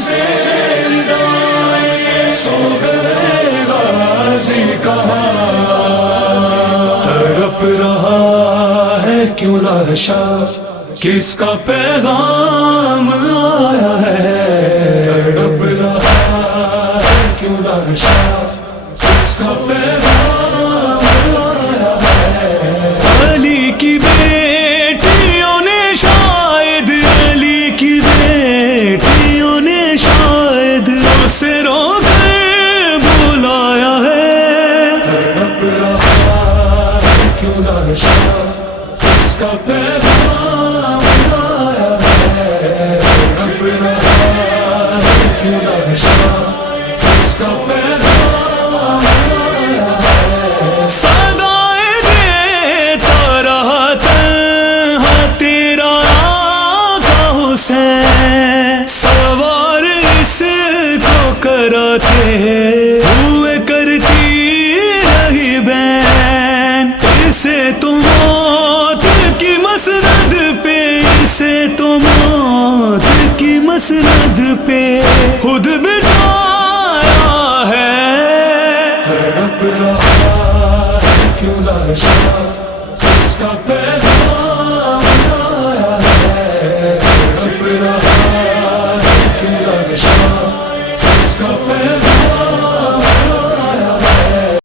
سے سو گئے غازی کہاں، تڑپ رہا ہے کیوں لاشا، کس کا پیغام آیا ہے، تڑپ رہا ہے کیوں لاشا، کس کا پیغام آیا ہے، علی کی بیٹیوں نے شاید، علی کی بیٹیوں نے شاید اسے رو کر بلایا ہے، تڑپ رہا ہے کیوں لاشا، کس کا پیغام آیا ہے، تڑپ رہا ہے کیوں لاشا، کس کا پیغام آیا ہے، صدائیں دیتا رہا تنہا تیرا آقا حسین، سوار اس کو کراتے ہوئے کرتی رہی بین، اسے تو موت کی مسند پہ، اسے تو موت کی مسند پہ خود بٹھایا ہے، تڑپ رہا ہے کیوں لاشا، کس کا